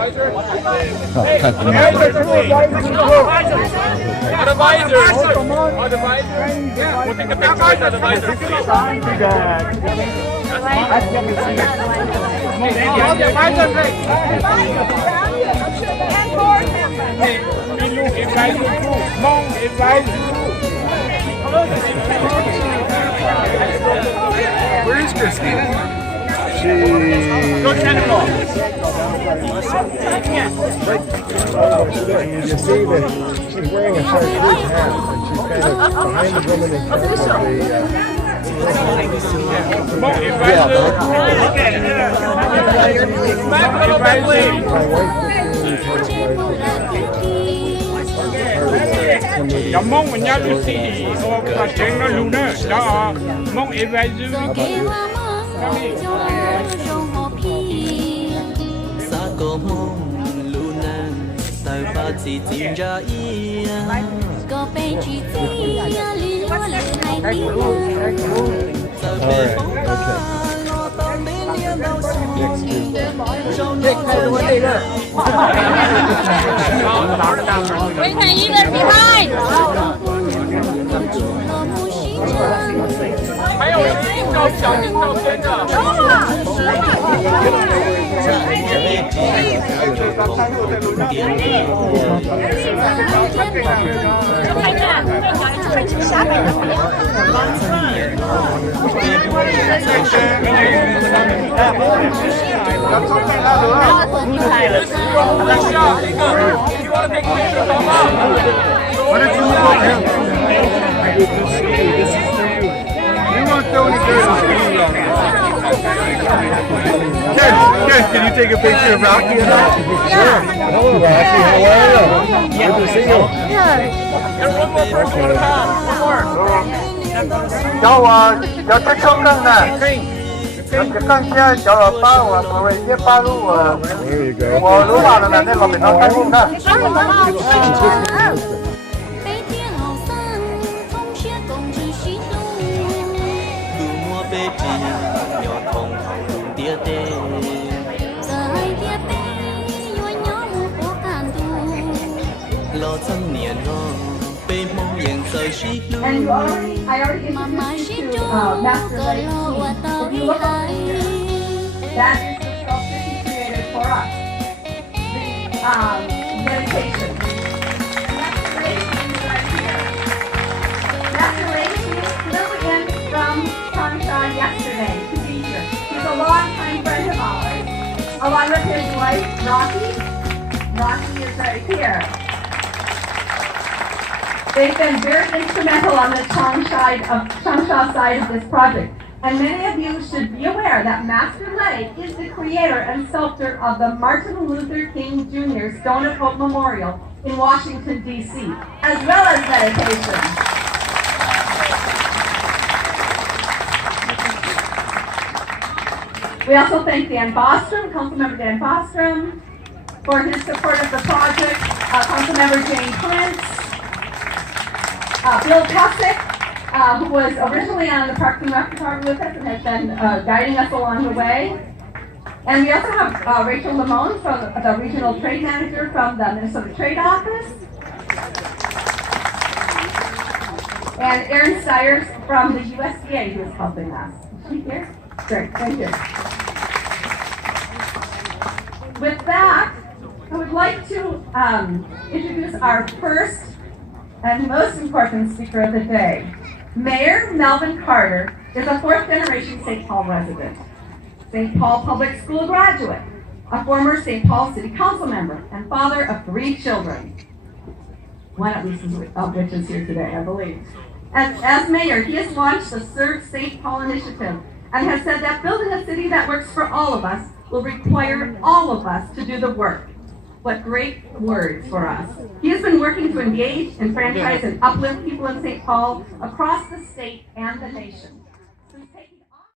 看什么？ Where is Christine? Go Cannonball. You see that she's wearing a chartreuse hat, and she's kind of behind the woman in front Your mong when you see or catching a lunar, mong evasion. Wait, either behind. 还有人照小心照片的。Can you take a picture of Rocky and I? Sure. Hello, Rocky. How are you? Good to see you. And one more person at a time. One more. 要这抽更呢？这更先叫了把我作为也把路我 There you go. 我路马的呢，那老板能开工的。And I already introduced you to Master Lake. If you look up here, that is the sculpture he created for us. The meditation. And Master Lake is right here. Master Lake, he flew in from Sunshine yesterday to be here. He's a longtime friend of ours, along with his wife, Rocky. Rocky is right here. They've been very instrumental on the Changsha side of this project. And many of you should be aware that Master Lake is the creator and sculptor of the Martin Luther King Jr. Stone of Hope Memorial in Washington, D.C., as well as meditation. We also thank Dan Bostrom, Councilmember Dan Bostrom, for his support of the project, Councilmember Jane Prince, Bill Cusick, who was originally on the Parks and Rec department with us and has been guiding us along the way. And we also have Rachel Lamone, from the Regional Trade Manager from the Minnesota Trade Office. And Erin Stiers from the USDA, who is helping us. Is she here? Great, thank you. With that, I would like to introduce our first and most important speaker of the day. Mayor Melvin Carter is a fourth-generation St. Paul resident, St. Paul Public School graduate, a former St. Paul City Council member, and father of 3 children. One at least of which is here today, I believe. As mayor, he has launched the Serve St. Paul initiative and has said that building a city that works for all of us will require all of us to do the work. What great words for us. He has been working to engage, enfranchise, and uplift people in St. Paul across the state and the nation.